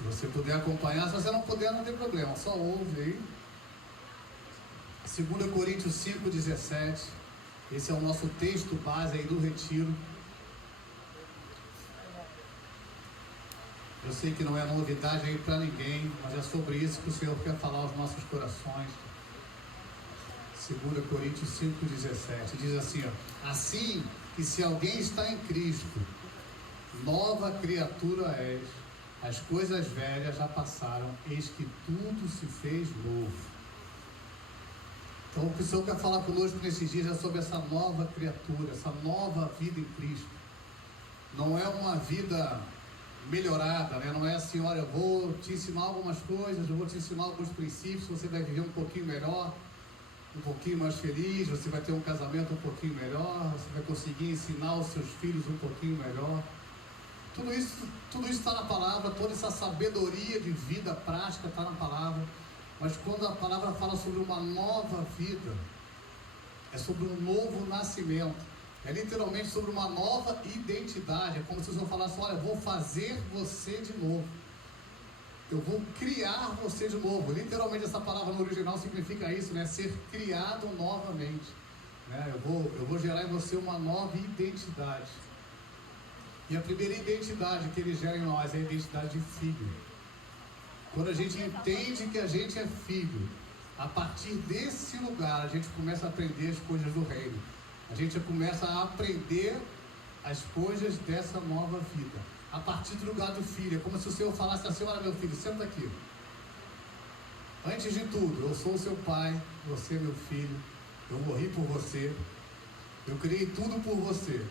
Se você puder acompanhar, se você não puder, não tem problema, só ouve aí. 2 Coríntios 5,17. Esse é o nosso texto base aí do retiro. Eu sei que não é novidade aí para ninguém, mas é sobre isso que o Senhor quer falar aos nossos corações. 2 Coríntios 5,17 diz assim, ó: assim que se alguém está em Cristo, nova criatura és, as coisas velhas já passaram, eis que tudo se fez novo. Então o que o Senhor quer falar conosco nesses dias é sobre essa nova criatura, essa nova vida em Cristo. Não é uma vida melhorada, né? Não é assim, olha, eu vou te ensinar algumas coisas, eu vou te ensinar alguns princípios, você vai viver um pouquinho melhor, um pouquinho mais feliz, você vai ter um casamento um pouquinho melhor, você vai conseguir ensinar os seus filhos um pouquinho melhor. Tudo isso está na palavra, toda essa sabedoria de vida prática está na palavra. Mas quando a palavra fala sobre uma nova vida, é sobre um novo nascimento, é literalmente sobre uma nova identidade. É como se eu falasse, olha, eu vou fazer você de novo, eu vou criar você de novo. Literalmente essa palavra no original significa isso, né? Ser criado novamente, né? Eu vou gerar em você uma nova identidade. E a primeira identidade que ele gera em nós é a identidade de filho. Quando a gente entende que a gente é filho, a partir desse lugar a gente começa a aprender as coisas do reino. A gente começa a aprender as coisas dessa nova vida. A partir do lugar do filho. É como se o Senhor falasse assim, olha meu filho, senta aqui. Antes de tudo, eu sou o seu pai, você é meu filho, eu morri por você, eu criei tudo por você.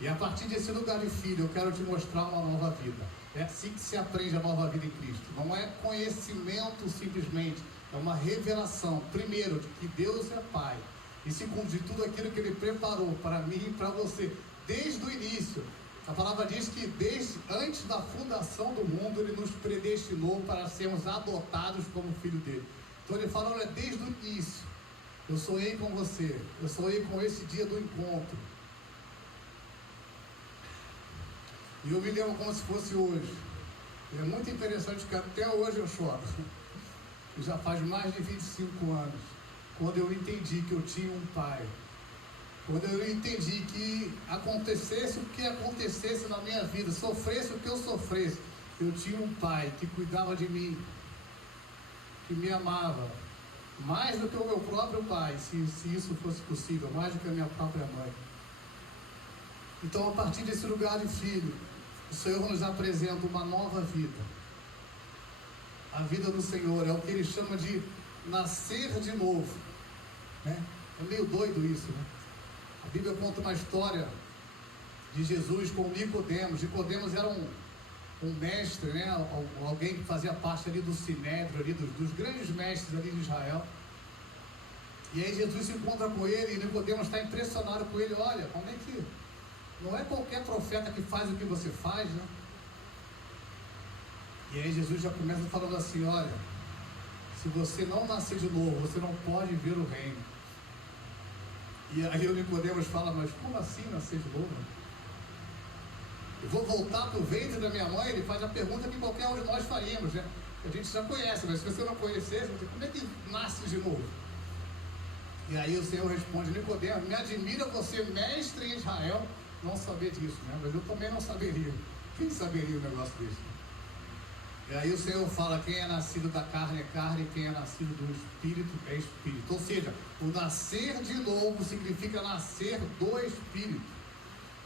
E a partir desse lugar de filho, eu quero te mostrar uma nova vida. É assim que se aprende a nova vida em Cristo. Não é conhecimento simplesmente, é uma revelação, primeiro, de que Deus é Pai. E segundo, de tudo aquilo que Ele preparou para mim e para você, desde o início. A palavra diz que antes da fundação do mundo, Ele nos predestinou para sermos adotados como filho dele. Então Ele fala, olha, desde o início, eu sonhei com você, eu sonhei com esse dia do encontro. E eu me lembro como se fosse hoje. É muito interessante que até hoje eu choro. Já faz mais de 25 anos. Quando eu entendi que eu tinha um pai. Quando eu entendi que acontecesse o que acontecesse na minha vida, sofresse o que eu sofresse, eu tinha um pai que cuidava de mim, que me amava, mais do que o meu próprio pai, se isso fosse possível, mais do que a minha própria mãe. Então, a partir desse lugar de filho, o Senhor nos apresenta uma nova vida. A vida do Senhor é o que Ele chama de nascer de novo, né? É meio doido isso, né? A Bíblia conta uma história de Jesus com Nicodemos. Nicodemos era um mestre, né? Alguém que fazia parte ali do Sinédrio, ali dos grandes mestres ali de Israel. E aí Jesus se encontra com ele e Nicodemos está impressionado com ele. Olha, como é que... Não é qualquer profeta que faz o que você faz, né? E aí Jesus já começa falando assim, olha, se você não nascer de novo, você não pode ver o reino. E aí o Nicodemos fala, mas como assim nascer de novo? Eu vou voltar para o ventre da minha mãe? Ele faz a pergunta que qualquer um de nós faríamos, né? A gente já conhece, mas se você não conhecesse, como é que nasce de novo? E aí o Senhor responde, Nicodemos, me admira você, mestre em Israel, não saber disso, né? Mas eu também não saberia. Quem saberia um negócio desse? E aí o Senhor fala, quem é nascido da carne é carne, e quem é nascido do Espírito é Espírito. Ou seja, o nascer de novo significa nascer do Espírito,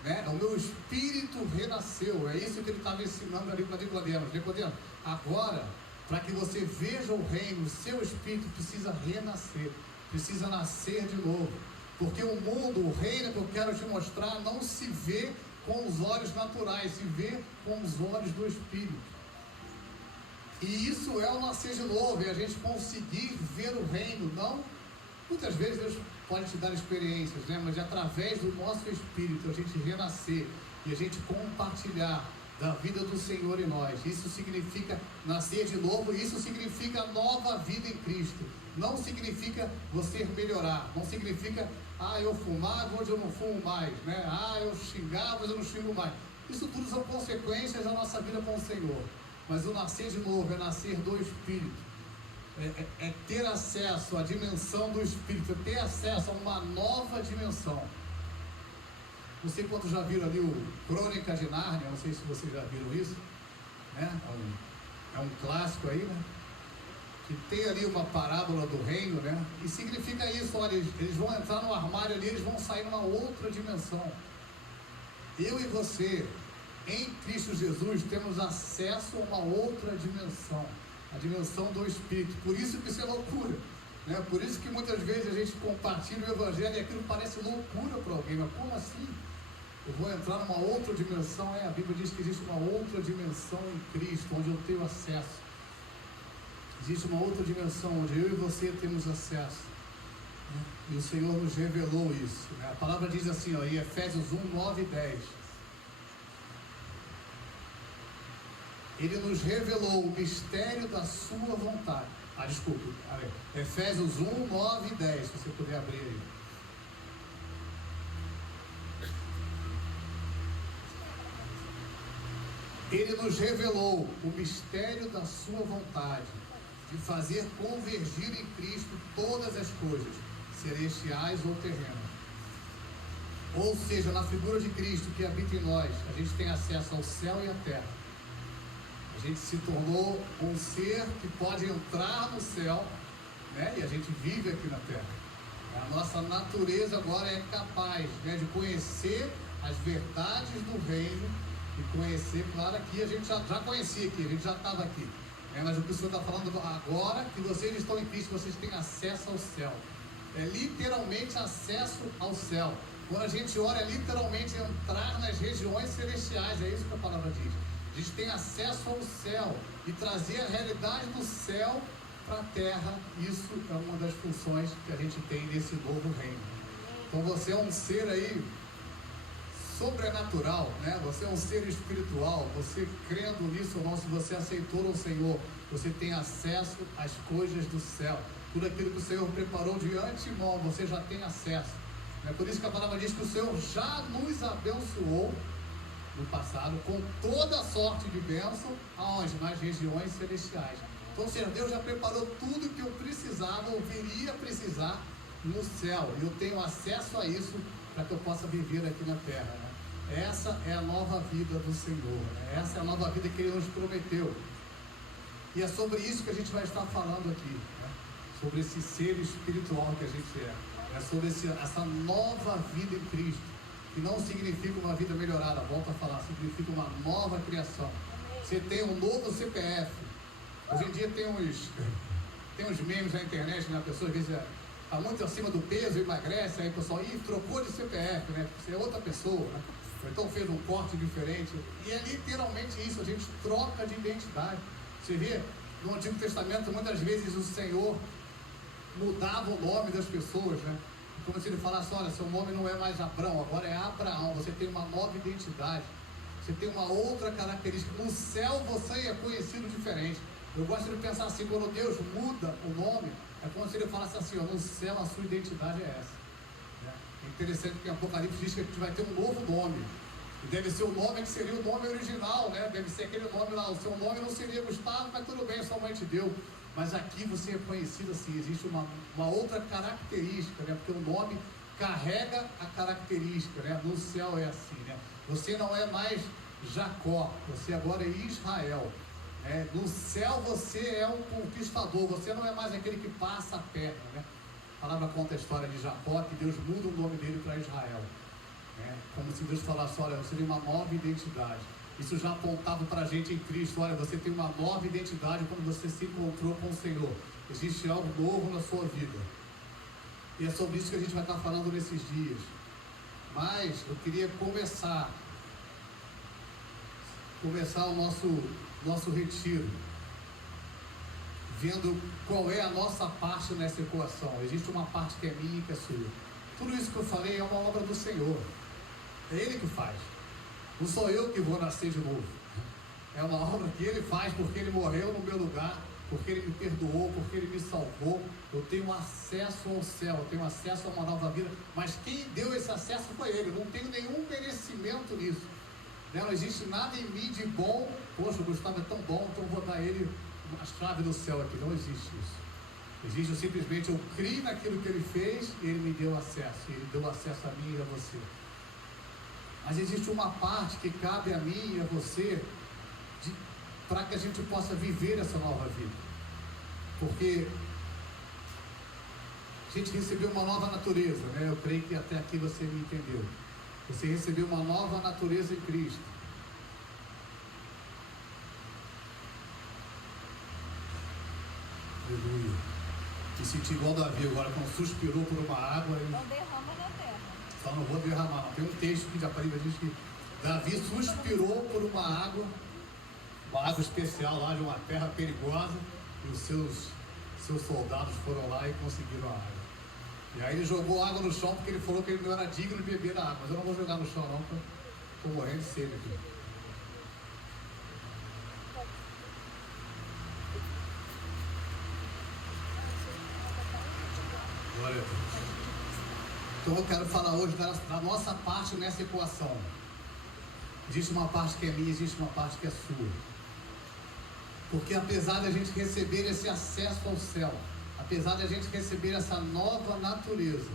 né? O meu espírito renasceu. É isso que ele estava ensinando ali para Nicodemos. Nicodemos, agora, para que você veja o reino, o seu espírito precisa renascer, precisa nascer de novo. Porque o mundo, o reino que eu quero te mostrar, não se vê com os olhos naturais, se vê com os olhos do Espírito. E isso é o nascer de novo, é a gente conseguir ver o reino. Não, muitas vezes Deus pode te dar experiências, né? Mas através do nosso Espírito, a gente renascer e a gente compartilhar da vida do Senhor em nós. Isso significa nascer de novo, isso significa nova vida em Cristo. Não significa você melhorar, não significa, eu fumava, hoje eu não fumo mais, né? Eu xingava, hoje eu não xingo mais. Isso tudo são consequências da nossa vida com o Senhor. Mas o nascer de novo é nascer do Espírito. É ter acesso à dimensão do Espírito, é ter acesso a uma nova dimensão. Não sei quantos já viram ali o Crônica de Nárnia, não sei se vocês já viram isso, né? É um clássico aí, né? Que tem ali uma parábola do reino, né? E significa isso, olha, eles vão entrar no armário ali, eles vão sair numa outra dimensão. Eu e você, em Cristo Jesus, temos acesso a uma outra dimensão, a dimensão do Espírito. Por isso que isso é loucura, né? Por isso que muitas vezes a gente compartilha o Evangelho e aquilo parece loucura para alguém. Mas como assim? Eu vou entrar numa outra dimensão? A Bíblia diz que existe uma outra dimensão em Cristo, onde eu tenho acesso. Existe uma outra dimensão onde eu e você temos acesso, né? E o Senhor nos revelou isso, né? A palavra diz assim, ó, em Efésios 1, 9 e 10. Ele nos revelou o mistério da sua vontade. Desculpe. Efésios 1, 9 e 10, se você puder abrir aí. Ele nos revelou o mistério da sua vontade, de fazer convergir em Cristo todas as coisas, celestiais ou terrenas. Ou seja, na figura de Cristo que habita em nós, a gente tem acesso ao céu e à terra. A gente se tornou um ser que pode entrar no céu, né? E a gente vive aqui na terra. A nossa natureza agora é capaz, né, de conhecer as verdades do reino e conhecer, claro, aqui a gente já conhecia aqui, a gente já estava aqui. Mas o que o Senhor está falando agora, que vocês estão em Cristo, vocês têm acesso ao céu. É literalmente acesso ao céu. Quando a gente ora, é literalmente entrar nas regiões celestiais, é isso que a palavra diz. A gente tem acesso ao céu e trazer a realidade do céu para a terra. Isso é uma das funções que a gente tem nesse novo reino. Então você é um ser aí sobrenatural, né? Você é um ser espiritual. Você crendo nisso ou não, se você aceitou o Senhor, você tem acesso às coisas do céu. Tudo aquilo que o Senhor preparou de antemão, você já tem acesso. É por isso que a palavra diz que o Senhor já nos abençoou no passado com toda sorte de bênção, aonde? Nas regiões celestiais. Então, Senhor, Deus já preparou tudo que eu precisava ou viria precisar no céu. E eu tenho acesso a isso para que eu possa viver aqui na terra, né? Essa é a nova vida do Senhor, né? Essa é a nova vida que Ele nos prometeu. E é sobre isso que a gente vai estar falando aqui, né? Sobre esse ser espiritual que a gente é. É sobre essa nova vida em Cristo, que não significa uma vida melhorada, volto a falar, significa uma nova criação. Você tem um novo CPF. Hoje em dia tem uns memes na internet, né? A pessoa às vezes está muito acima do peso, emagrece, aí o pessoal, trocou de CPF, né? Você é outra pessoa, né? Ou então fez um corte diferente. E é literalmente isso, a gente troca de identidade. Você vê, no Antigo Testamento, muitas vezes o Senhor mudava o nome das pessoas, né? Como se ele falasse, olha, seu nome não é mais Abrão, agora é Abraão. Você tem uma nova identidade, você tem uma outra característica. No céu você é conhecido diferente. Eu gosto de pensar assim, quando Deus muda o nome, é como se ele falasse assim, ó, no céu a sua identidade é essa, né? É interessante que em Apocalipse diz que a gente vai ter um novo nome. E deve ser o nome que seria o nome original, né? Deve ser aquele nome lá, o seu nome não seria Gustavo, mas tudo bem, sua mãe te deu. Mas aqui você é conhecido assim, existe uma outra característica, né? Porque o nome carrega a característica, né? No céu é assim, né? Você não é mais Jacó, você agora é Israel. No céu você é um conquistador, você não é mais aquele que passa a perna, né? A palavra conta a história de Jacó, que Deus muda o nome dele para Israel. Como se Deus falasse, olha, você tem uma nova identidade. Isso já apontava para a gente em Cristo, olha, você tem uma nova identidade quando você se encontrou com o Senhor. Existe algo novo na sua vida. E é sobre isso que a gente vai estar falando nesses dias. Mas eu queria começar o nosso retiro, vendo qual é a nossa parte nessa equação. Existe uma parte que é minha e que é sua. Tudo isso que eu falei é uma obra do Senhor. É Ele que faz. Não sou eu que vou nascer de novo. É uma obra que Ele faz porque Ele morreu no meu lugar, porque Ele me perdoou, porque Ele me salvou. Eu tenho acesso ao céu, eu tenho acesso a uma nova vida. Mas quem deu esse acesso foi Ele. Eu não tenho nenhum merecimento nisso. Não existe nada em mim de bom poxa, o Gustavo é tão bom, então vou dar ele a chave do céu aqui. Não existe isso. Existe simplesmente, eu creio naquilo que ele fez e ele me deu acesso. Ele deu acesso a mim e a você. Mas existe uma parte que cabe a mim e a você para que a gente possa viver essa nova vida. Porque a gente recebeu uma nova natureza, né? Eu creio que até aqui você me entendeu. Você recebeu uma nova natureza em Cristo. Aleluia. Me senti igual Davi agora, quando suspirou por uma água. Não derrama na terra. Só não vou derramar, não. Tem um texto que já falei pra gente que Davi suspirou por uma água especial lá de uma terra perigosa, e os seus soldados foram lá e conseguiram a água. E aí ele jogou água no chão porque ele falou que ele não era digno de beber da água. Mas eu não vou jogar no chão não, porque eu estou morrendo de sede aqui. Glória a Deus. Então eu quero falar hoje da nossa parte nessa equação. Existe uma parte que é minha, existe uma parte que é sua. Porque apesar de a gente receber esse acesso ao céu, apesar de a gente receber essa nova natureza,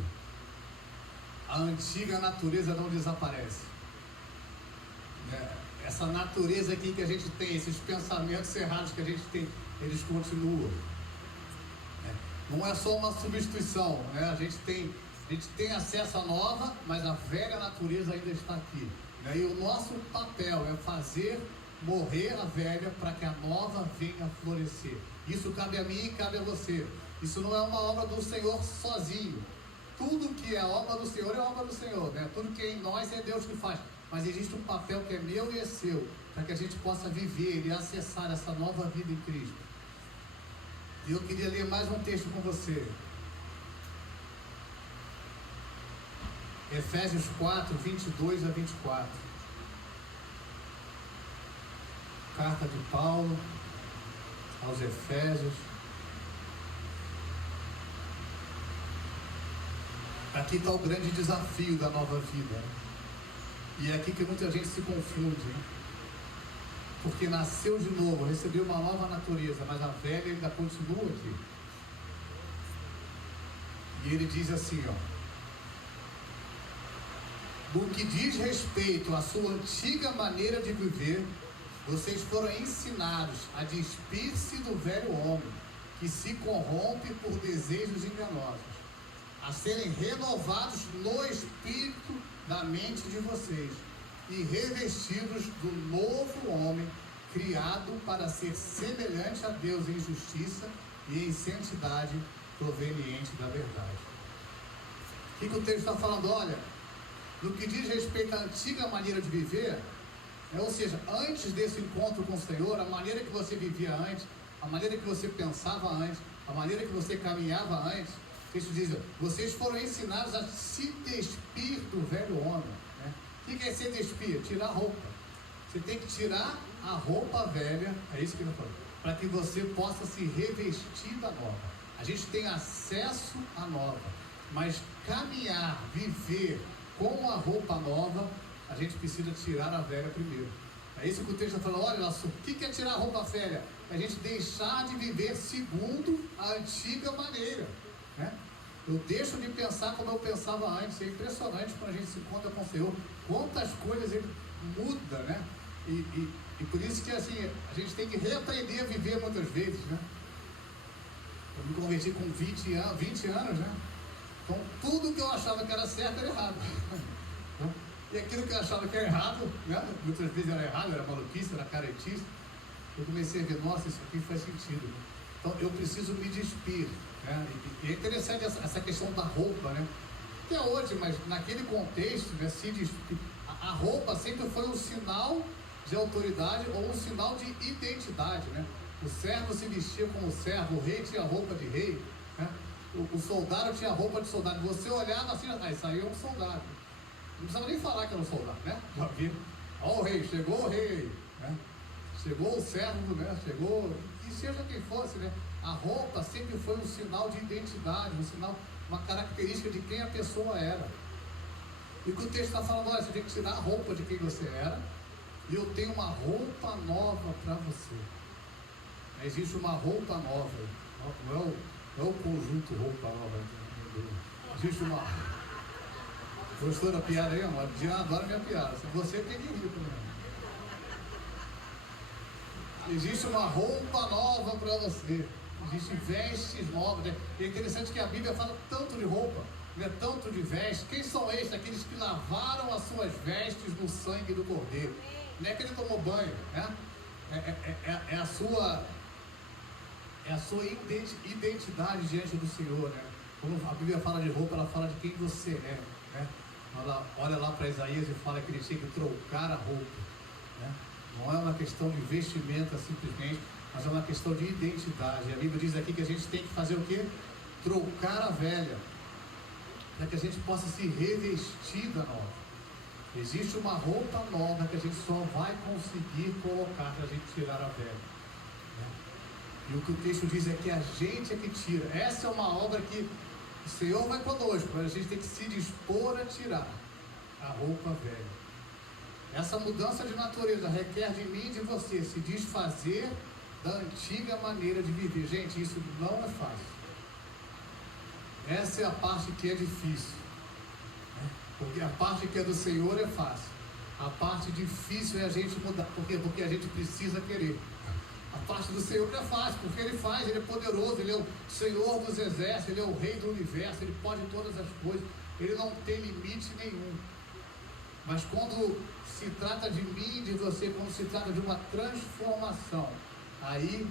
a antiga natureza não desaparece. Essa natureza aqui que a gente tem, esses pensamentos errados que a gente tem, eles continuam. Não é só uma substituição, né? A gente tem acesso à nova, mas a velha natureza ainda está aqui. E o nosso papel é fazer morrer a velha para que a nova venha florescer. Isso cabe a mim e cabe a você. Isso não é uma obra do Senhor sozinho. Tudo que é obra do Senhor é obra do Senhor, né? Tudo que é em nós é Deus que faz. Mas existe um papel que é meu e é seu, para que a gente possa viver e acessar essa nova vida em Cristo. E eu queria ler mais um texto com você. Efésios 4, 22 a 24. Carta de Paulo aos Efésios. Aqui está o grande desafio da nova vida. E é aqui que muita gente se confunde. Porque nasceu de novo, recebeu uma nova natureza, mas a velha ainda continua aqui. E ele diz assim, no que diz respeito à sua antiga maneira de viver, vocês foram ensinados a despir-se do velho homem, que se corrompe por desejos enganosos, a serem renovados no espírito da mente de vocês e revestidos do novo homem, criado para ser semelhante a Deus em justiça e em santidade proveniente da verdade. O que o texto está falando? Olha, no que diz respeito à antiga maneira de viver, ou seja, antes desse encontro com o Senhor, a maneira que você vivia antes, a maneira que você pensava antes, a maneira que você caminhava antes, o texto diz, vocês foram ensinados a se despir do velho homem. O que é se despir? Tirar a roupa. Você tem que tirar a roupa velha, é isso que ele falou, para que você possa se revestir da nova. A gente tem acesso à nova, mas caminhar, viver com a roupa nova, a gente precisa tirar a velha primeiro. É isso que o texto está falando. Olha, o que é tirar a roupa velha? É a gente deixar de viver segundo a antiga maneira, né? Eu deixo de pensar como eu pensava antes. É impressionante quando a gente se encontra com o Senhor, quantas coisas ele muda, né? E por isso que assim, a gente tem que reaprender a viver muitas vezes, né? Eu me converti com 20 anos, né? Então tudo que eu achava que era certo era errado. E aquilo que eu achava que era errado, né? Muitas vezes era errado, era maluquice, era caretice. Eu comecei a ver, nossa, isso aqui faz sentido. Então eu preciso me despir, né? E é interessante essa questão da roupa, né? Até hoje, mas naquele contexto, né, a roupa sempre foi um sinal de autoridade ou um sinal de identidade, né? O servo se vestia como servo, o rei tinha roupa de rei, né? O soldado tinha roupa de soldado. Você olhava assim, isso aí é um soldado. Não precisava nem falar que era um soldado, né? Já vi. Ó o rei, chegou o rei, né? Chegou o servo, né? Chegou, e seja quem fosse, né? A roupa sempre foi um sinal de identidade, um sinal, uma característica de quem a pessoa era. E o que o texto está falando, olha, você tem que tirar a roupa de quem você era e eu tenho uma roupa nova para você. Existe uma roupa nova, não é o conjunto roupa nova. Existe uma... Gostou da piada aí, amor? Diana adora minha piada, você tem que rir também. Existe uma roupa nova para você. Existem vestes novas. Né? É interessante que a Bíblia fala tanto de roupa, né? Tanto de vestes. Quem são estes? Aqueles que lavaram as suas vestes no sangue do Cordeiro. Não é que ele tomou banho, né? É a sua identidade diante do Senhor, né? Quando a Bíblia fala de roupa, ela fala de quem você é, né? Ela olha lá para Isaías e fala que ele tinha que trocar a roupa, né? Não é uma questão de vestimenta simplesmente, mas é uma questão de identidade. A Bíblia diz aqui que a gente tem que fazer o quê? Trocar a velha, para que a gente possa se revestir da nova. Existe uma roupa nova que a gente só vai conseguir colocar para a gente tirar a velha, né? E o que o texto diz é que a gente é que tira. Essa é uma obra que o Senhor vai conosco, mas a gente tem que se dispor a tirar a roupa velha. Essa mudança de natureza requer de mim e de você se desfazer da antiga maneira de viver. Gente, isso não é fácil. Essa é a parte que é difícil, né? Porque a parte que é do Senhor é fácil. A parte difícil é a gente mudar. Por quê? Porque a gente precisa querer. A parte do Senhor é fácil, porque Ele faz, Ele é poderoso, Ele é o Senhor dos exércitos, Ele é o Rei do universo, Ele pode todas as coisas, Ele não tem limite nenhum. Mas quando se trata de mim e de você, quando se trata de uma transformação, aí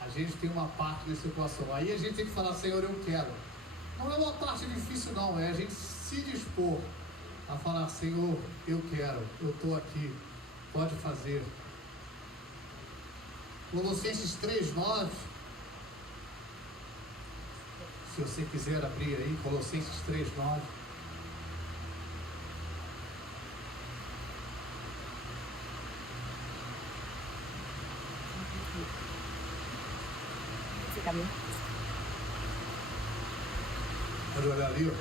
a gente tem uma parte nessa equação. Aí a gente tem que falar, Senhor, eu quero. Não é uma parte difícil não, é a gente se dispor a falar, Senhor, eu quero, eu estou aqui, pode fazer. Colossenses 3:9, se você quiser abrir aí, Colossenses 3:9. Pode olhar ali, ó.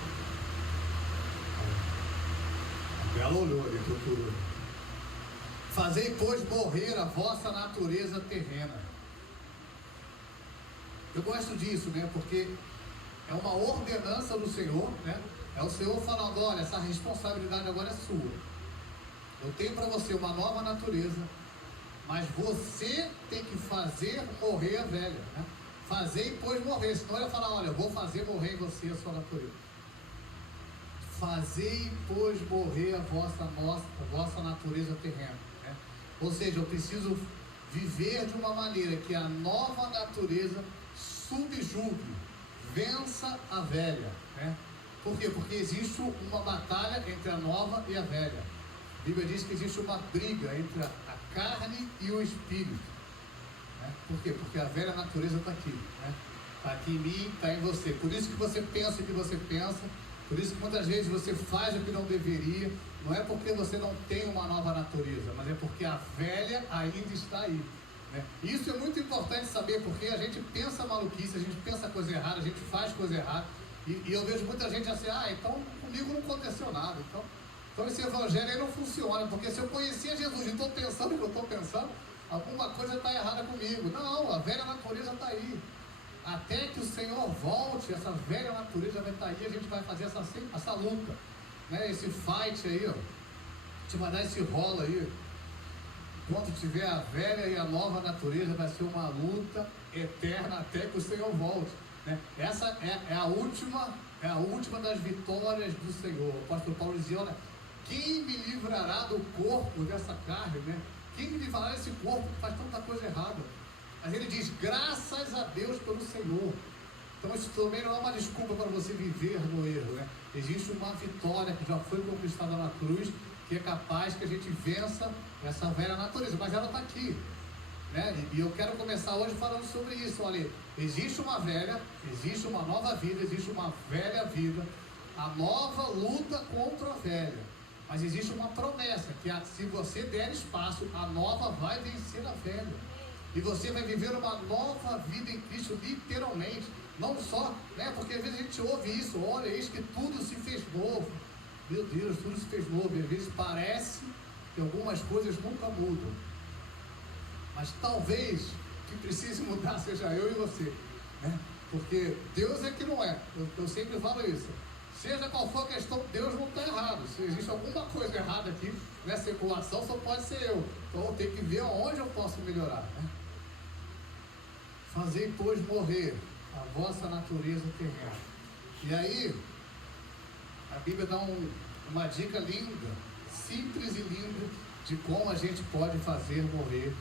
A Bela olhou ali, procurou. Fazei, pois, morrer a vossa natureza terrena. Eu gosto disso, né? Porque é uma ordenança do Senhor, né? É o Senhor falando, olha, essa responsabilidade agora é sua. Eu tenho para você uma nova natureza, mas você tem que fazer morrer a velha, né? Fazer, pois, morrer. Senão ele vai falar, olha, eu vou fazer morrer em você a sua natureza. Fazei, pois, morrer a vossa natureza terrena. Ou seja, eu preciso viver de uma maneira que a nova natureza subjugue, vença a velha, né? Por quê? Porque existe uma batalha entre a nova e a velha. A Bíblia diz que existe uma briga entre a carne e o espírito, né? Por quê? Porque a velha natureza está aqui, né? Está aqui em mim, está em você. Por isso que você pensa o que você pensa. Por isso que muitas vezes você faz o que não deveria. Não é porque você não tem uma nova natureza, mas é porque a velha ainda está aí, né? Isso é muito importante saber, porque a gente pensa maluquice, a gente pensa coisa errada, a gente faz coisa errada. E eu vejo muita gente assim, então comigo não aconteceu nada. Então esse evangelho aí não funciona, porque se eu conhecia Jesus e estou pensando o que eu estou pensando, alguma coisa está errada comigo. Não, a velha natureza está aí. Até que o Senhor volte, essa velha natureza vai estar aí, a gente vai fazer essa luta, né? Esse fight aí, ó, te mandar esse rolo aí. Quando tiver a velha e a nova natureza, vai ser uma luta eterna até que o Senhor volte, né? Essa é a última das vitórias do Senhor. O apóstolo Paulo dizia, olha, quem me livrará do corpo dessa carne, né? Quem me livrará desse corpo que faz tanta coisa errada? Mas ele diz, graças a Deus pelo Senhor. Então isso também não é uma desculpa para você viver no erro, né? Existe uma vitória que já foi conquistada na cruz, que é capaz que a gente vença essa velha natureza, mas ela está aqui, né? E eu quero começar hoje falando sobre isso. Olha, existe uma velha, existe uma nova vida, existe uma velha vida. A nova luta contra a velha, mas existe uma promessa, que se você der espaço, a nova vai vencer a velha. E você vai viver uma nova vida em Cristo, literalmente. Não só, né? Porque às vezes a gente ouve isso, olha, eis que tudo se fez novo. Meu Deus, tudo se fez novo. E às vezes parece que algumas coisas nunca mudam. Mas talvez o que precise mudar seja eu e você, né? Porque Deus é que não é. Eu sempre falo isso. Seja qual for a questão, Deus não está errado. Se existe alguma coisa errada aqui nessa equação, só pode ser eu. Então eu tenho que ver onde eu posso melhorar, né? Fazei, pois, morrer a vossa natureza terrena. E aí, a Bíblia dá uma dica linda, simples e linda, de como a gente pode fazer morrer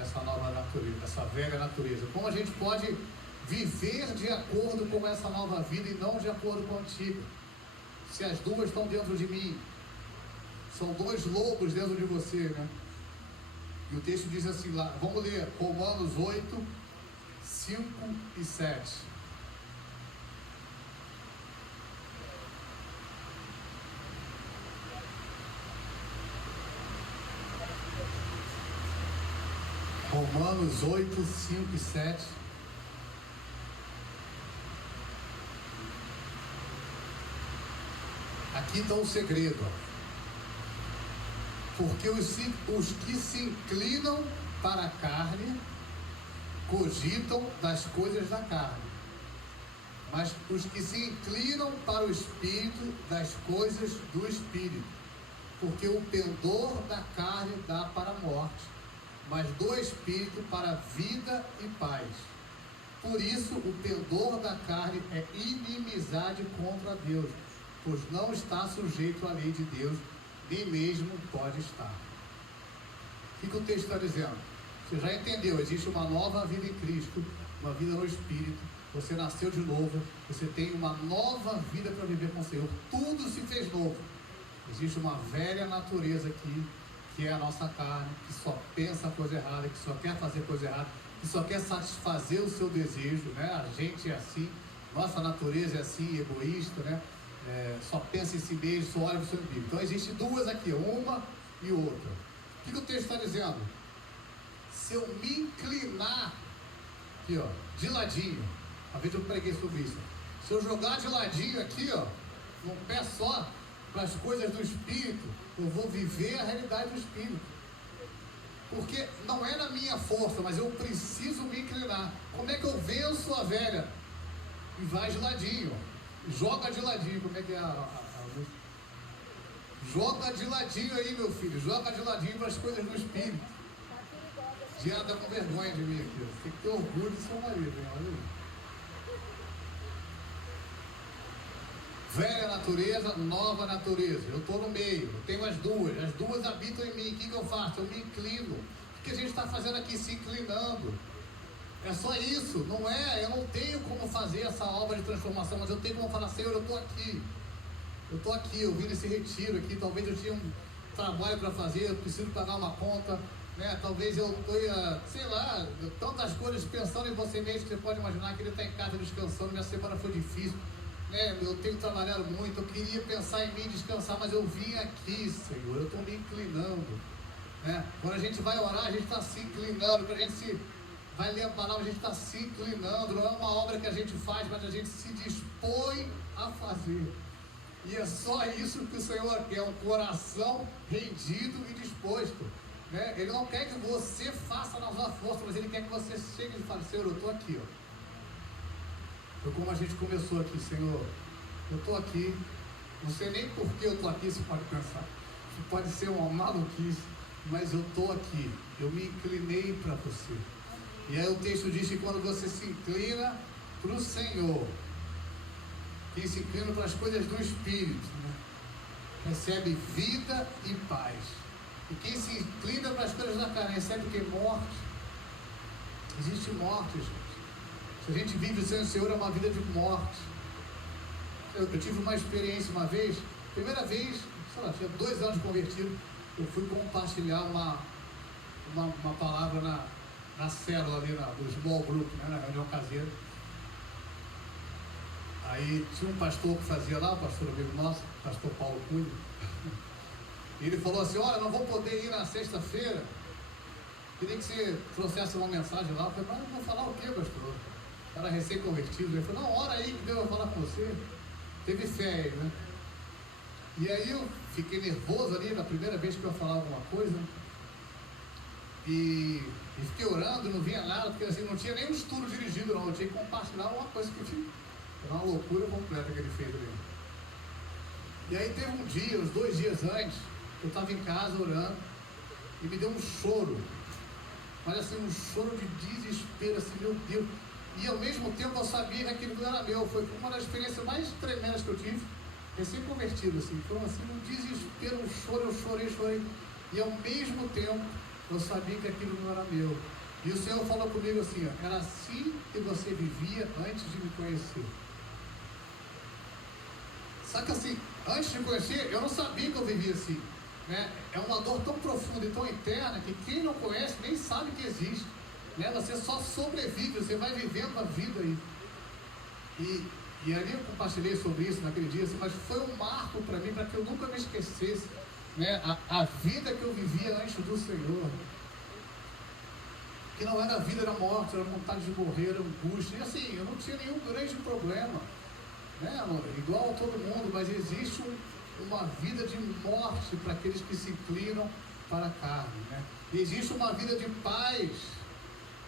essa nova natureza, essa velha natureza. Como a gente pode viver de acordo com essa nova vida e não de acordo com a antiga. Se as duas estão dentro de mim, são dois lobos dentro de você, né? E o texto diz assim lá, vamos ler Romanos 8, 5 e 7. Romanos 8, 5 e 7. Aqui está o segredo, ó. Porque os que se inclinam para a carne cogitam das coisas da carne, mas os que se inclinam para o Espírito, das coisas do Espírito. Porque o pendor da carne dá para a morte, mas do Espírito para a vida e paz. Por isso o pendor da carne é inimizade contra Deus, pois não está sujeito à lei de Deus, nem mesmo pode estar. O que o texto está dizendo? Você já entendeu, existe uma nova vida em Cristo, uma vida no Espírito, você nasceu de novo, você tem uma nova vida para viver com o Senhor, tudo se fez novo. Existe uma velha natureza aqui, que é a nossa carne, que só pensa coisa errada, que só quer fazer coisa errada, que só quer satisfazer o seu desejo, né? A gente é assim, nossa natureza é assim, egoísta, né? Só pensa em si mesmo, só olha para o seu umbigo. Então existe duas aqui, uma e outra. O que o texto está dizendo? Se eu me inclinar aqui, ó, de ladinho, uma vez eu preguei sobre isso, se eu jogar de ladinho aqui, ó, num pé só, para as coisas do Espírito, eu vou viver a realidade do Espírito. Porque não é na minha força, mas eu preciso me inclinar. Como é que eu venço a velha? E vai de ladinho, ó. Joga de ladinho, como é que é a joga de ladinho aí, meu filho, joga de ladinho para as coisas do Espírito. Diana está com vergonha de mim aqui, tem que ter orgulho do seu marido, hein? Olha aí. Velha natureza, nova natureza. Eu estou no meio, eu tenho as duas habitam em mim. O que eu faço? Eu me inclino. O que a gente está fazendo aqui? Se inclinando. É só isso, não é? Eu não tenho como fazer essa obra de transformação, mas eu tenho como falar, Senhor, eu estou aqui, eu vim nesse retiro aqui, talvez eu tinha um trabalho para fazer, eu preciso pagar uma conta, né? Talvez eu tenha, sei lá, tantas coisas pensando em você mesmo, que você pode imaginar que ele está em casa descansando, minha semana foi difícil, né? Eu tenho trabalhado muito, eu queria pensar em mim, descansar, mas eu vim aqui, Senhor, eu estou me inclinando, né? Quando a gente vai orar, a gente está se inclinando, quando a gente vai ler a palavra, a gente está se inclinando, não é uma obra que a gente faz, mas a gente se dispõe a fazer. E é só isso que o Senhor quer, um coração rendido e disposto, né? Ele não quer que você faça na sua força, mas Ele quer que você chegue e fale, Senhor, eu estou aqui, ó. Foi como a gente começou aqui, Senhor, eu estou aqui, não sei nem por que eu estou aqui, você pode pensar, isso pode ser uma maluquice, mas eu estou aqui, eu me inclinei para você. E aí o texto diz que quando você se inclina para o Senhor, quem se inclina para as coisas do Espírito, né, recebe vida e paz. E quem se inclina para as coisas da carne recebe o que? Morte. Existe morte, gente. Se a gente vive sem o Senhor, é uma vida de morte. Eu tive uma experiência uma vez, primeira vez, sei lá, tinha 2 anos convertido, eu fui compartilhar uma palavra na célula ali, no small group, né, na reunião caseira. Aí tinha um pastor que fazia lá, o pastor amigo nosso, o pastor Paulo Cunha, e ele falou assim, olha, não vou poder ir na sexta-feira, queria que você trouxesse uma mensagem lá. Eu falei, mas vou falar o quê, pastor? Era recém-convertido. Ele falou, não, ora aí que Deus vai falar com você. Teve fé aí, né? E aí eu fiquei nervoso ali na primeira vez que eu ia falar alguma coisa. E fiquei orando, não vinha nada, porque assim, não tinha nem um estudo dirigido não, eu tinha que compartilhar uma coisa que eu tinha. Era uma loucura completa que ele fez ali. E aí teve um dia, uns 2 dias antes, eu estava em casa orando, e me deu um choro, mas assim, um choro de desespero, assim, meu Deus. E ao mesmo tempo eu sabia que aquilo não era meu. Foi uma das experiências mais tremendas que eu tive, recém-convertido, assim. Foi assim, um desespero, um choro, eu chorei. E ao mesmo tempo eu sabia que aquilo não era meu. E o Senhor falou comigo assim, ó, era assim que você vivia antes de me conhecer. Só que assim, antes de me conhecer, eu não sabia que eu vivia assim, né? É uma dor tão profunda e tão interna que quem não conhece nem sabe que existe, né? Você só sobrevive, você vai vivendo a vida aí. E ali eu compartilhei sobre isso naquele dia, assim, mas foi um marco para mim, para que eu nunca me esquecesse, né? A vida que eu vivia antes do Senhor. Que não era vida, era morte, era vontade de morrer, era angústia. E assim, eu não tinha nenhum grande problema, né? Igual a todo mundo, mas existe uma vida de morte para aqueles que se inclinam para a carne, né? E existe uma vida de paz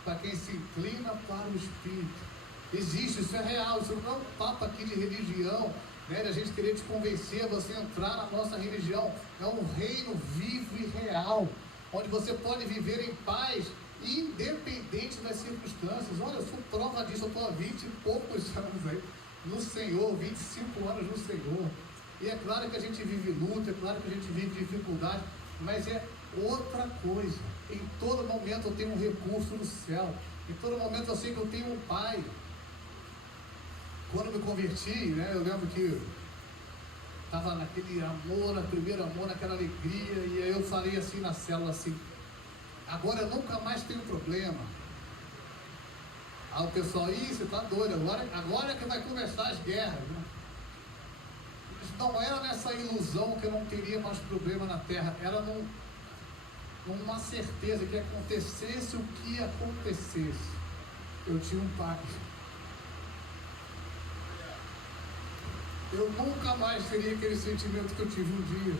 para quem se inclina para o Espírito. Existe, isso é real, isso não é um papo aqui de religião, né? De a gente querer te convencer a você entrar na nossa religião. É um reino vivo e real, onde você pode viver em paz, independente das circunstâncias. Olha, eu sou prova disso, eu estou há 20 e poucos anos aí no Senhor, 25 anos no Senhor. E é claro que a gente vive luta, é claro que a gente vive dificuldade, mas é outra coisa. Em todo momento eu tenho um recurso no céu, em todo momento eu sei que eu tenho um Pai. Quando eu me converti, né, eu lembro que estava naquele amor, no primeiro amor, naquela alegria, e aí eu falei assim na célula assim, agora eu nunca mais tenho problema. Aí o pessoal, você tá doido, agora é que vai começar as guerras, né? Não era nessa ilusão que eu não teria mais problema na terra, era numa certeza que acontecesse o que acontecesse, eu tinha um Pai. Eu nunca mais teria aquele sentimento que eu tive um dia.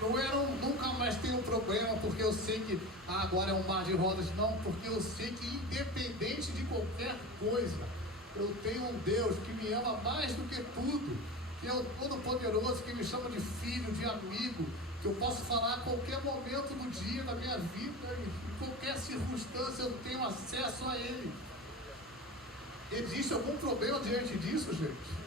Não era nunca mais tenho problema porque eu sei que agora é um mar de rosas. Não, porque eu sei que independente de qualquer coisa, eu tenho um Deus que me ama mais do que tudo, que é o Todo-Poderoso, que me chama de filho, de amigo, que eu posso falar a qualquer momento do dia da minha vida, em qualquer circunstância eu tenho acesso a Ele. Existe algum problema diante disso, gente?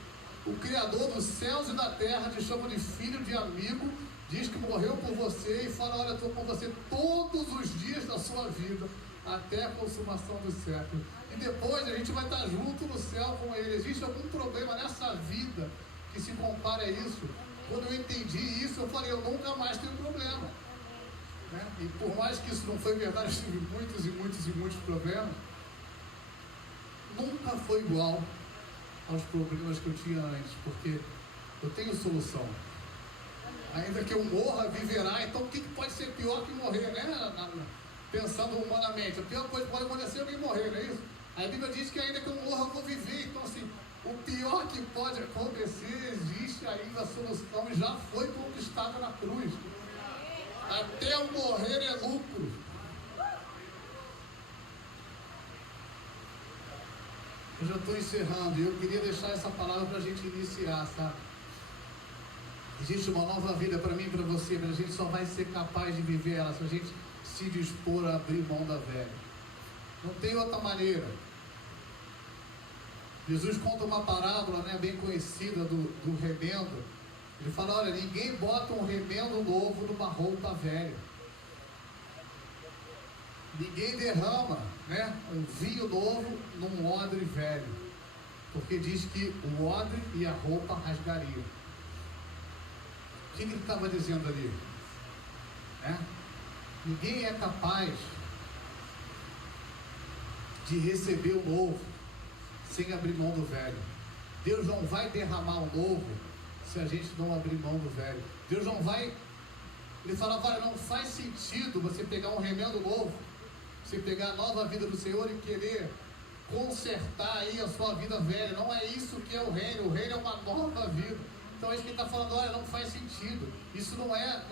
O Criador dos céus e da terra te chama de filho, de amigo, diz que morreu por você e fala, olha, estou com você todos os dias da sua vida, até a consumação do século. E depois a gente vai estar junto no céu com Ele. Existe algum problema nessa vida que se compara a isso? Quando eu entendi isso, eu falei, eu nunca mais tenho problema, né? E por mais que isso não foi verdade, eu tive muitos problemas, nunca foi igual aos problemas que eu tinha antes, porque eu tenho solução. Ainda que eu morra, viverá. Então o que pode ser pior que morrer, né? Pensando humanamente, a pior coisa que pode acontecer é alguém morrer, não é isso? A Bíblia diz que ainda que eu morra, eu vou viver. Então assim, o pior que pode acontecer, existe ainda a solução e já foi conquistada na cruz. Até o morrer é lucro. Eu já estou encerrando e eu queria deixar essa palavra para a gente iniciar, sabe? Existe uma nova vida para mim e para você, mas a gente só vai ser capaz de viver ela se a gente se dispor a abrir mão da velha. Não tem outra maneira. Jesus conta uma parábola, né, bem conhecida do remendo. Ele fala, olha, ninguém bota um remendo novo numa roupa velha. Ninguém derrama, né, um vinho novo num odre velho, porque diz que o odre e a roupa rasgariam. O que ele estava dizendo ali? Né? Ninguém é capaz de receber o novo sem abrir mão do velho. Deus não vai derramar o novo se a gente não abrir mão do velho. Deus não vai... Ele falava, olha, não faz sentido você pegar um remendo novo, você pegar a nova vida do Senhor e querer consertar aí a sua vida velha. Não é isso que é o reino é uma nova vida. Então é isso que ele está falando, olha, não faz sentido. Isso não é...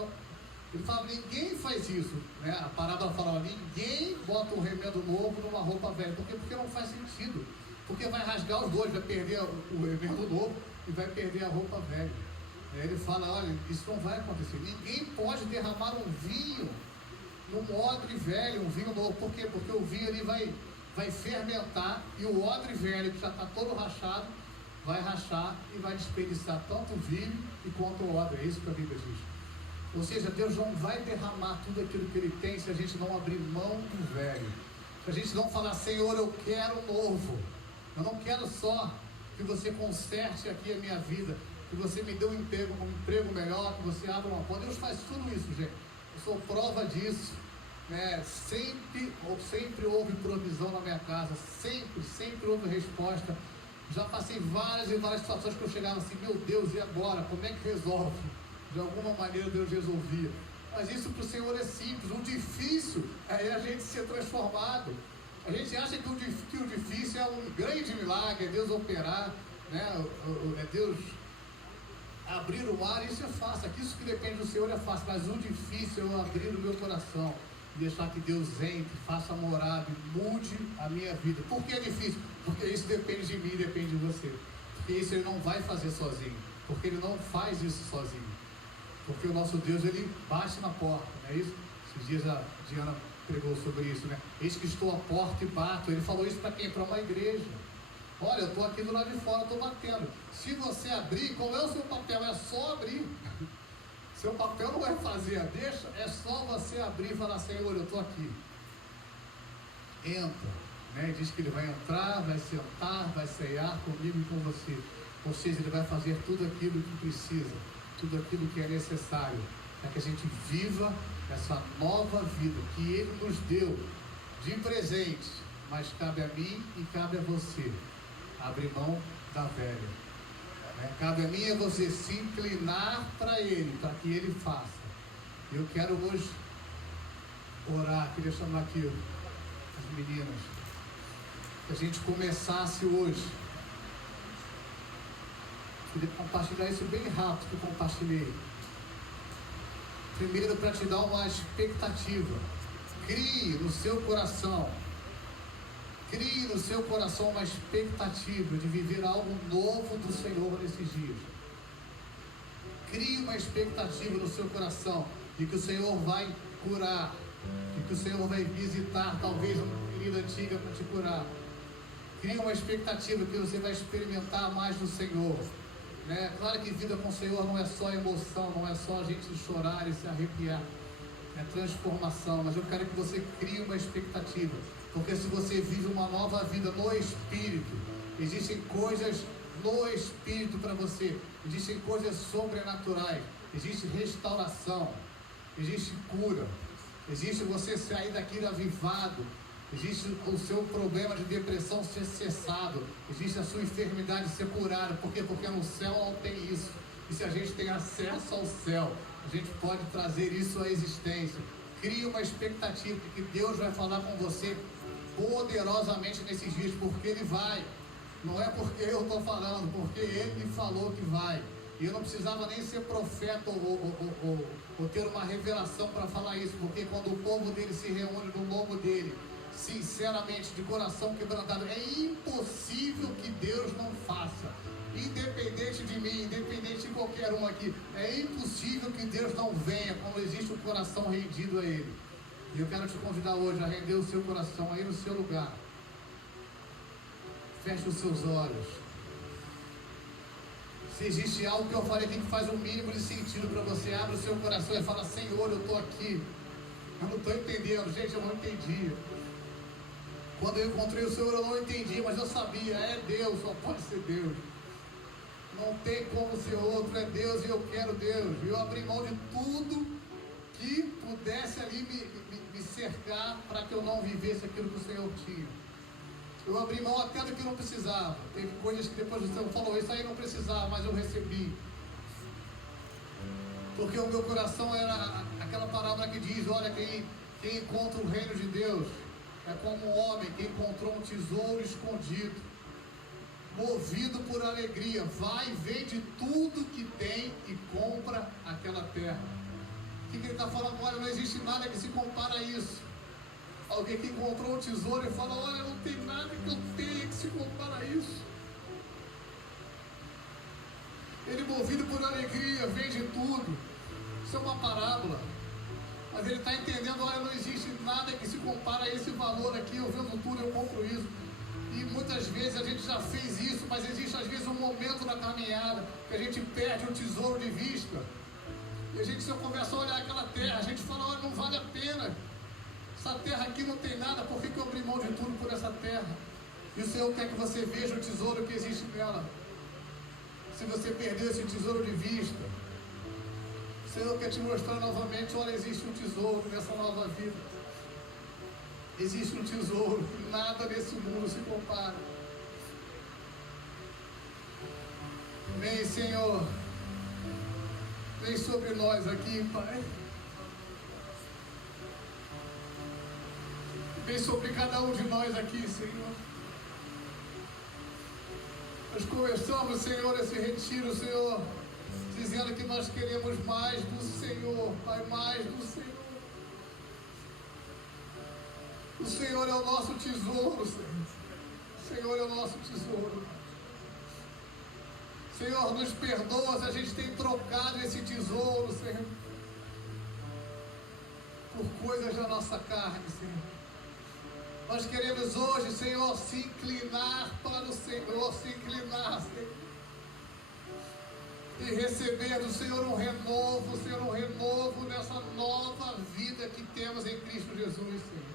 Ele fala, ninguém faz isso, né? A parábola fala, ninguém bota um remendo novo numa roupa velha. Por quê? Porque não faz sentido. Porque vai rasgar os dois, vai perder o remendo novo e vai perder a roupa velha. Aí ele fala, olha, isso não vai acontecer. Ninguém pode derramar um vinho num odre velho, um vinho novo. Por quê? Porque o vinho ali vai fermentar e o odre velho, que já está todo rachado, vai rachar e vai desperdiçar tanto o vinho quanto o odre. É isso que a Bíblia diz. Ou seja, Deus não vai derramar tudo aquilo que Ele tem se a gente não abrir mão do velho. Se a gente não falar, Senhor, eu quero o novo. Eu não quero só que você conserte aqui a minha vida, que você me dê um emprego melhor, que você abra uma porta. Deus faz tudo isso, gente. Eu sou prova disso, né? Sempre houve provisão na minha casa, sempre houve resposta. Já passei várias e várias situações que eu chegava assim, meu Deus, e agora? Como é que resolve? De alguma maneira Deus resolvia. Mas isso para o Senhor é simples. O difícil é a gente ser transformado. A gente acha que o difícil é um grande milagre, é Deus operar, né? É Deus abrir o mar, isso é fácil. Aqui isso que depende do Senhor é fácil, mas o difícil é eu abrir o meu coração e deixar que Deus entre, faça morada e mude a minha vida. Por que é difícil? Porque isso depende de mim, depende de você. Porque isso Ele não vai fazer sozinho, porque Ele não faz isso sozinho. Porque o nosso Deus, Ele bate na porta, não é isso? Esses dias a Diana pregou sobre isso, né? Eis que estou à porta e bato. Ele falou isso para quem? Para uma igreja. Olha, eu estou aqui do lado de fora, estou batendo. Se você abrir, qual é o seu papel? É só abrir. Seu papel não é fazer a deixa, é só você abrir e falar, Senhor, eu estou aqui. Entra, né? Diz que Ele vai entrar, vai sentar, vai ceiar comigo e com você. Ou seja, Ele vai fazer tudo aquilo que precisa, tudo aquilo que é necessário, para que a gente viva essa nova vida que Ele nos deu de presente, mas cabe a mim e cabe a você abrir mão da velha, né? Cabe a mim e a você se inclinar para Ele, para que Ele faça. Eu quero hoje orar, queria chamar aqui as meninas, que a gente começasse hoje. Queria compartilhar isso bem rápido que eu compartilhei. Primeiro, para te dar uma expectativa. Crie no seu coração uma expectativa de viver algo novo do Senhor nesses dias. Crie uma expectativa no seu coração de que o Senhor vai curar, de que o Senhor vai visitar talvez uma ferida antiga para te curar. Crie uma expectativa que você vai experimentar mais do Senhor. Né? Claro que vida com o Senhor não é só emoção, não é só a gente chorar e se arrepiar, é transformação, mas eu quero que você crie uma expectativa, porque se você vive uma nova vida no Espírito, existem coisas no Espírito para você, existem coisas sobrenaturais, existe restauração, existe cura, existe você sair daquilo avivado, existe o seu problema de depressão ser cessado, existe a sua enfermidade ser curada. Por quê? Porque no céu não tem isso. E se a gente tem acesso ao céu, a gente pode trazer isso à existência. Crie uma expectativa de que Deus vai falar com você poderosamente nesses dias, porque Ele vai. Não é porque eu estou falando, porque Ele me falou que vai. E eu não precisava nem ser profeta ou ter uma revelação para falar isso, porque quando o povo dele se reúne no nome dele, sinceramente, de coração quebrantado, é impossível que Deus não faça. Independente de mim, independente de qualquer um aqui, é impossível que Deus não venha quando existe um coração rendido a Ele. E eu quero te convidar hoje a render o seu coração aí no seu lugar. Feche os seus olhos. Se existe algo que eu falei aqui que faz um mínimo de sentido para você, abre o seu coração e fala, Senhor, eu estou aqui. Eu não estou entendendo, gente, eu não entendi. Quando eu encontrei o Senhor, eu não entendi, mas eu sabia, é Deus, só pode ser Deus. Não tem como ser outro, é Deus e eu quero Deus. E eu abri mão de tudo que pudesse ali me cercar para que eu não vivesse aquilo que o Senhor tinha. Eu abri mão até do que não precisava. Teve coisas que depois o Senhor falou, isso aí não precisava, mas eu recebi. Porque o meu coração era aquela palavra que diz, olha, quem encontra o reino de Deus é como um homem que encontrou um tesouro escondido. movido por alegria, vai, vende tudo que tem e compra aquela terra. O que ele está falando? Olha, não existe nada que se compara a isso. Alguém que encontrou um tesouro e fala, olha, não tem nada que eu tenha que se compara a isso. Ele, movido por alegria, vende tudo. Isso é uma parábola. Mas ele está entendendo, olha, não existe nada que se compara a esse valor aqui, eu vendo tudo, eu compro isso. E muitas vezes a gente já fez isso, mas existe às vezes um momento na caminhada que a gente perde um tesouro de vista. E a gente, se eu começar a olhar aquela terra, a gente fala, olha, não vale a pena. Essa terra aqui não tem nada, por que eu abri mão de tudo por essa terra? E o Senhor quer que você veja o tesouro que existe nela. Se você perdeu esse tesouro de vista, o Senhor quer te mostrar novamente, olha, existe um tesouro nessa nova vida. Existe um tesouro, nada nesse mundo se compara. Vem, Senhor, vem sobre nós aqui, Pai. Vem sobre cada um de nós aqui, Senhor. Nós começamos, Senhor, esse retiro, Senhor, dizendo que nós queremos mais do Senhor, Pai, mais do Senhor. O Senhor é o nosso tesouro, Senhor. O Senhor é o nosso tesouro. Senhor, nos perdoa se a gente tem trocado esse tesouro, Senhor, por coisas da nossa carne, Senhor. Nós queremos hoje, Senhor, se inclinar para o Senhor, se inclinar, Senhor, e receber do Senhor um renovo, Senhor, um renovo nessa nova vida que temos em Cristo Jesus, Senhor.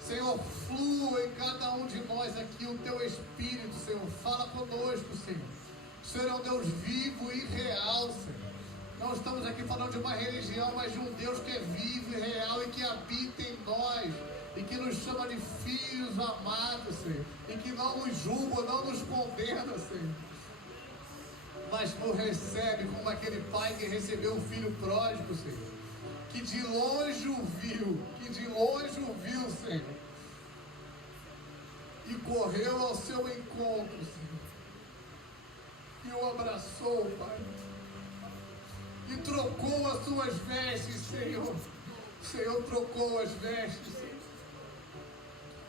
Senhor, flua em cada um de nós aqui o Teu Espírito, Senhor. Fala conosco, Senhor. O Senhor é um Deus vivo e real, Senhor. Não estamos aqui falando de uma religião, mas de um Deus que é vivo e real e que habita em nós. E que nos chama de filhos amados, Senhor. E que não nos julga, não nos condena, Senhor. Mas nos recebe como aquele pai que recebeu o filho pródigo, Senhor. Que de longe o viu, Senhor. E correu ao seu encontro, Senhor. E o abraçou, Pai. E trocou as suas vestes, Senhor. O Senhor trocou as vestes, Senhor.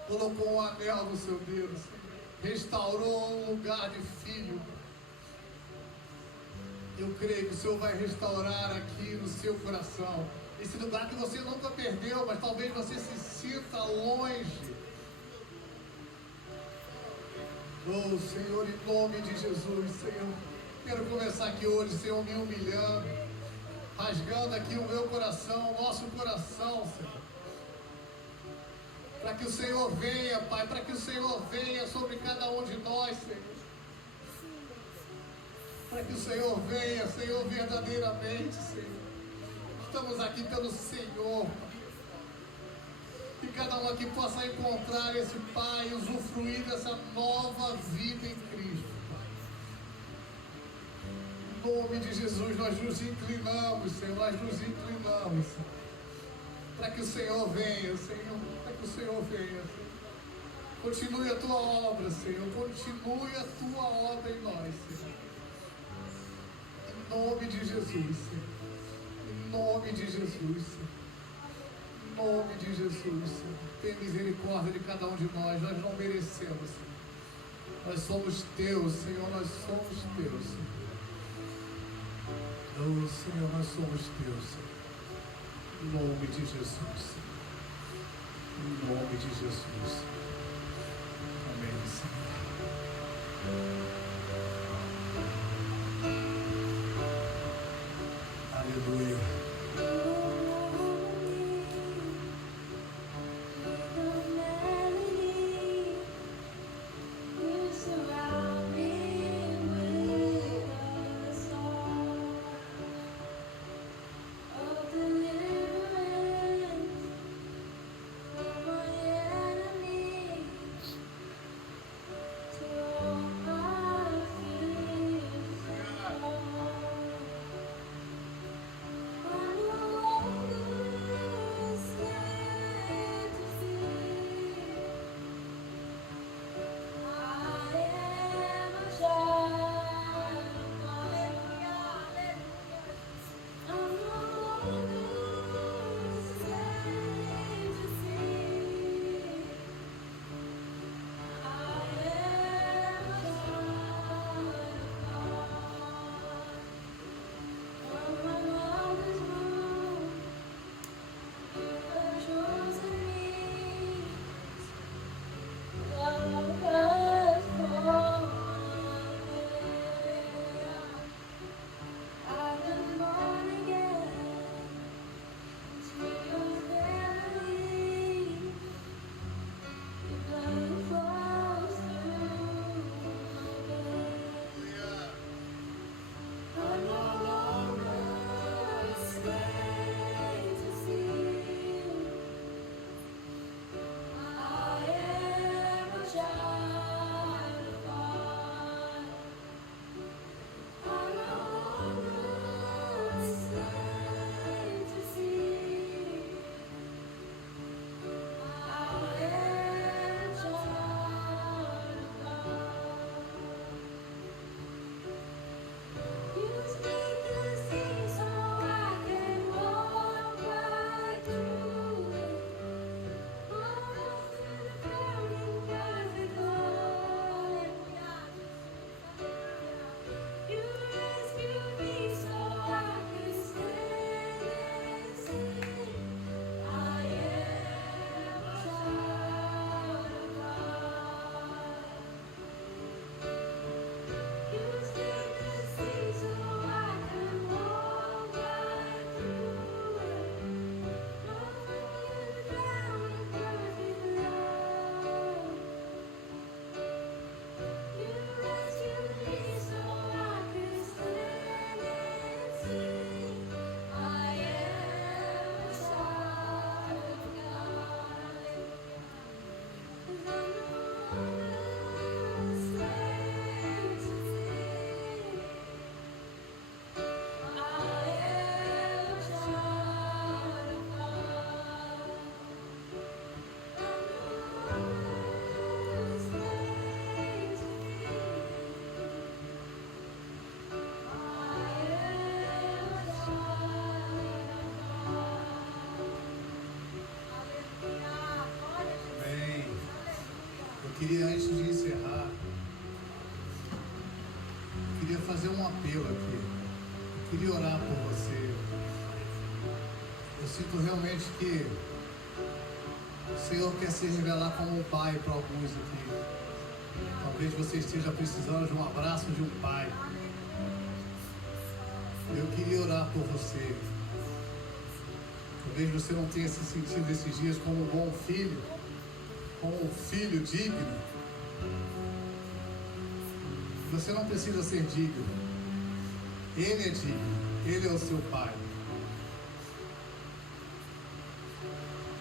Colocou um anel no seu dedo, Senhor. Restaurou um lugar de filho. Eu creio que o Senhor vai restaurar aqui no seu coração esse lugar que você nunca perdeu, mas talvez você se sinta longe. Oh, Senhor, em nome de Jesus, Senhor, quero começar aqui hoje, Senhor, me humilhando, rasgando aqui o meu coração, o nosso coração, Senhor, para que o Senhor venha, Pai, para que o Senhor venha sobre cada um de nós, Senhor, para que o Senhor venha, Senhor, verdadeiramente, Senhor. Estamos aqui pelo Senhor. Que cada um aqui possa encontrar esse Pai, usufruir dessa nova vida em Cristo, Pai. Em nome de Jesus, nós nos inclinamos, Senhor, Senhor, para que o Senhor venha, Senhor, para que o Senhor venha, Senhor. Continue a tua obra, Senhor, continue a tua obra em nós, Senhor. Em nome de Jesus, Senhor. Em nome de Jesus, Senhor. Em nome de Jesus, Senhor. Tem misericórdia de cada um de nós. Nós não merecemos, Senhor. Nós somos teus, Senhor. Nós somos teus, Senhor. Oh, Senhor, nós somos teus, Senhor. Em nome de Jesus, Senhor. Em nome de Jesus. Amém, Senhor. Aleluia. Enemy. Queria, antes de encerrar, queria fazer um apelo aqui. Queria orar por você. Eu sinto realmente que o Senhor quer se revelar como um pai para alguns aqui. Talvez você esteja precisando de um abraço de um pai. Eu queria orar por você. Talvez você não tenha se sentido esses dias como um bom filho, como um filho digno. Você não precisa ser digno. Ele é digno. Ele é o seu pai.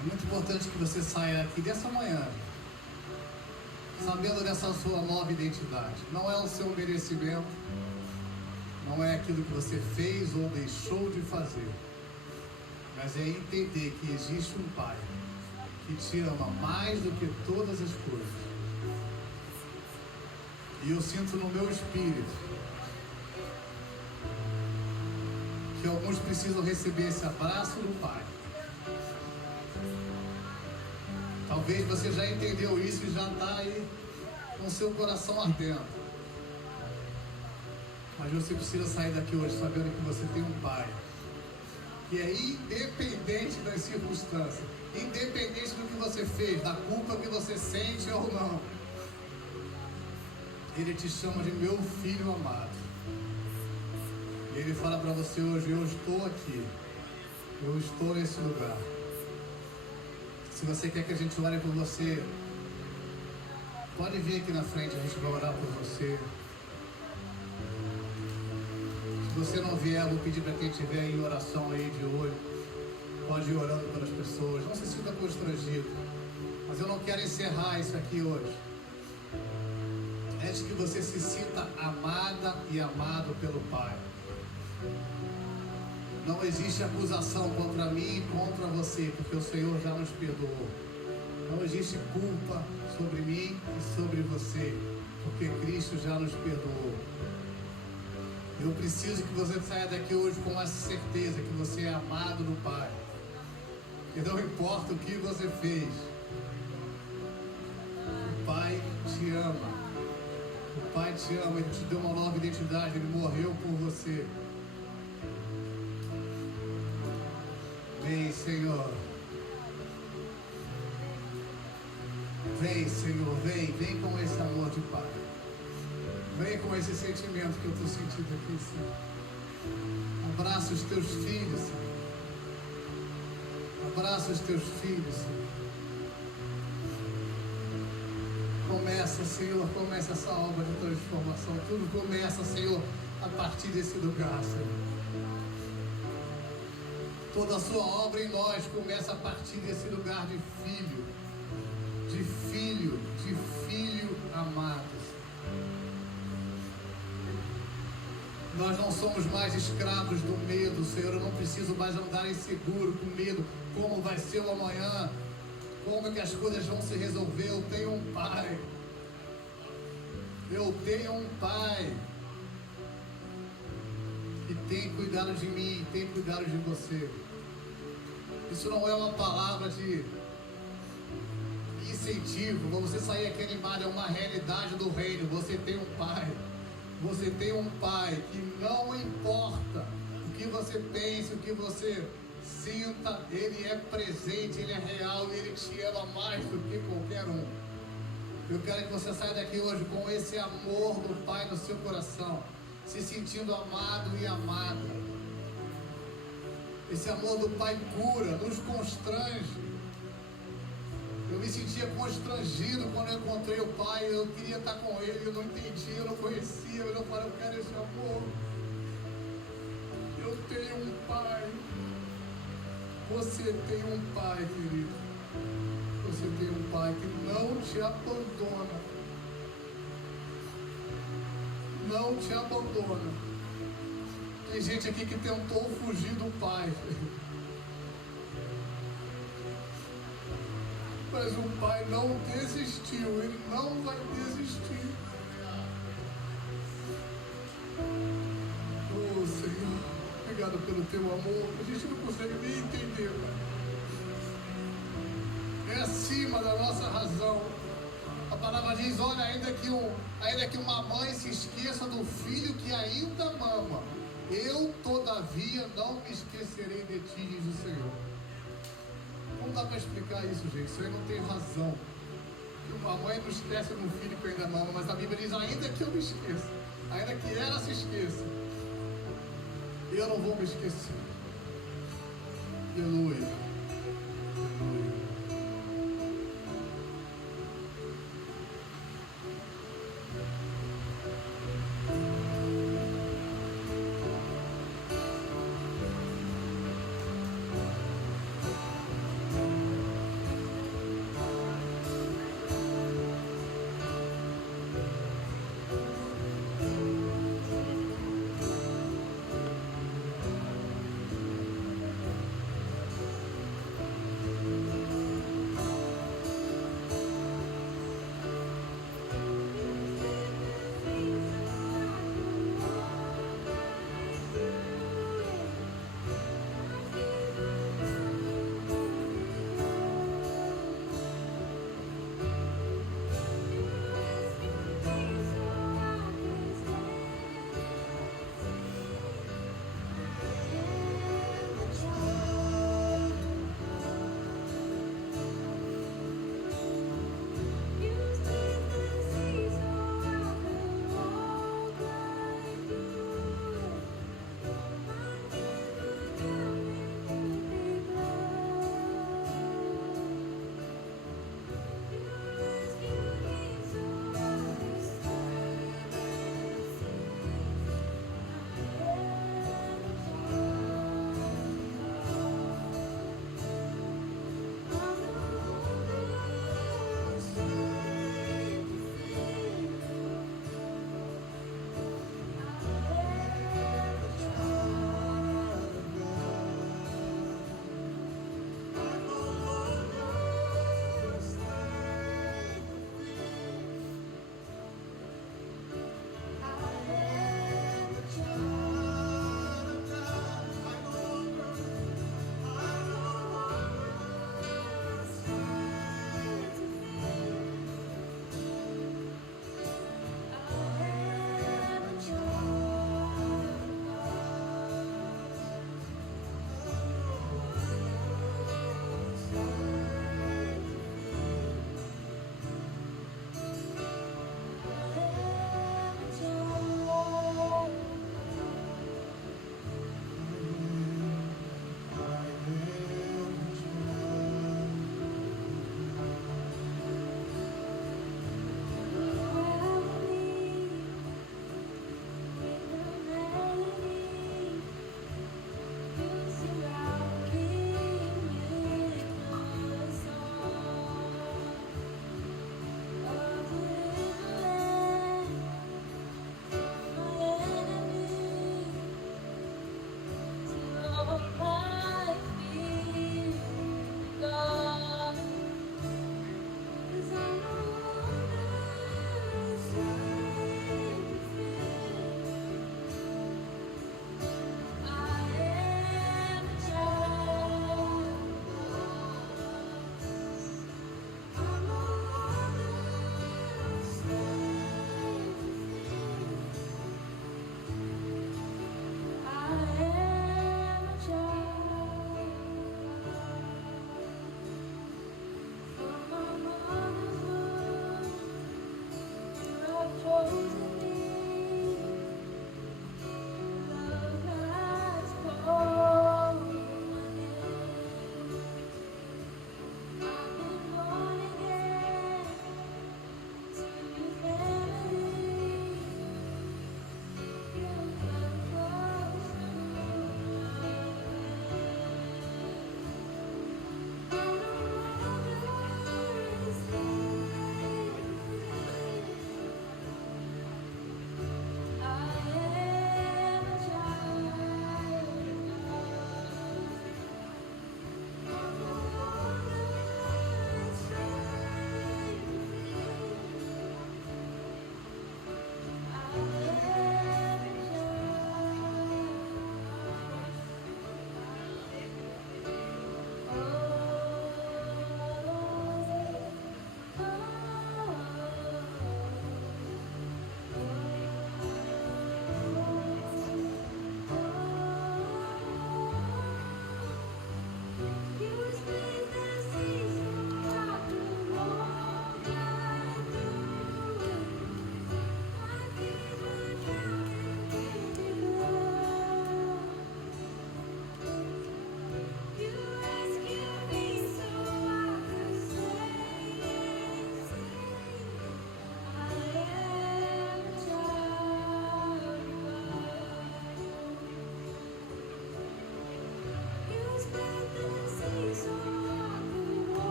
É muito importante que você saia aqui dessa manhã sabendo dessa sua nova identidade. Não é o seu merecimento, não é aquilo que você fez ou deixou de fazer, mas é entender que existe um pai que te ama mais do que todas as coisas. E eu sinto no meu espírito que alguns precisam receber esse abraço do pai. Talvez você já entendeu isso e já está aí com seu coração ardendo. Mas você precisa sair daqui hoje sabendo que você tem um pai que é independente das circunstâncias, independente do que você fez, da culpa que você sente ou não. Ele te chama de meu filho amado. E ele fala para você hoje: eu estou aqui, eu estou nesse lugar. Se você quer que a gente ore por você, pode vir aqui na frente, a gente vai orar por você. Se você não vier, eu vou pedir para quem estiver em oração aí de olho, pode ir orando pelas pessoas. Não se sinta constrangido, mas eu não quero encerrar isso aqui hoje antes que você se sinta amada e amado pelo Pai. Não existe acusação contra mim e contra você, porque o Senhor já nos perdoou. Não existe culpa sobre mim e sobre você, porque Cristo já nos perdoou. Eu preciso que você saia daqui hoje com essa certeza que você é amado do Pai. E não importa o que você fez, o Pai te ama. O Pai te ama, Ele te deu uma nova identidade, Ele morreu por você. Vem, Senhor. Vem, Senhor, vem com esse amor de Pai. Vem com esse sentimento que eu estou sentindo aqui, Senhor. Abraça os teus filhos, Senhor. Abraça os teus filhos, Senhor. Começa, Senhor, começa essa obra de transformação. Tudo começa, Senhor, a partir desse lugar, Senhor. Toda a sua obra em nós começa a partir desse lugar de filho, de filho, de filho amado. Nós não somos mais escravos do medo, Senhor. Eu não preciso mais andar inseguro, com medo. Como vai ser o amanhã? Como é que as coisas vão se resolver? Eu tenho um Pai. Eu tenho um Pai que tem cuidado de mim, tem cuidado de você. Isso não é uma palavra de incentivo, para você sair aqui animado, é uma realidade do reino. Você tem um Pai. Você tem um Pai que não importa o que você pense, o que você sinta, Ele é presente, Ele é real e Ele te ama mais do que qualquer um. Eu quero que você saia daqui hoje com esse amor do Pai no seu coração, se sentindo amado e amada. Esse amor do Pai cura, nos constrange. Eu me sentia constrangido quando eu encontrei o Pai. Eu queria estar com Ele, eu não entendia, eu não conhecia. Eu falei, eu quero esse amor. Eu tenho um Pai. Você tem um Pai, querido. Você tem um Pai que não te abandona. Não te abandona. Tem gente aqui que tentou fugir do Pai. Mas o Pai não desistiu, Ele não vai desistir. Oh, Senhor, obrigado pelo Teu amor. A gente não consegue nem entender, Pai. É acima da nossa razão. A palavra diz, olha, ainda que uma mãe se esqueça do filho que ainda mama, eu, todavia, não me esquecerei de ti, diz o Senhor. Não dá para explicar isso, gente. Isso aí não tem razão. Uma mãe não esquece do filho que ainda mama, mas a Bíblia diz, ainda que eu me esqueça, ainda que ela se esqueça, eu não vou me esquecer. Aleluia.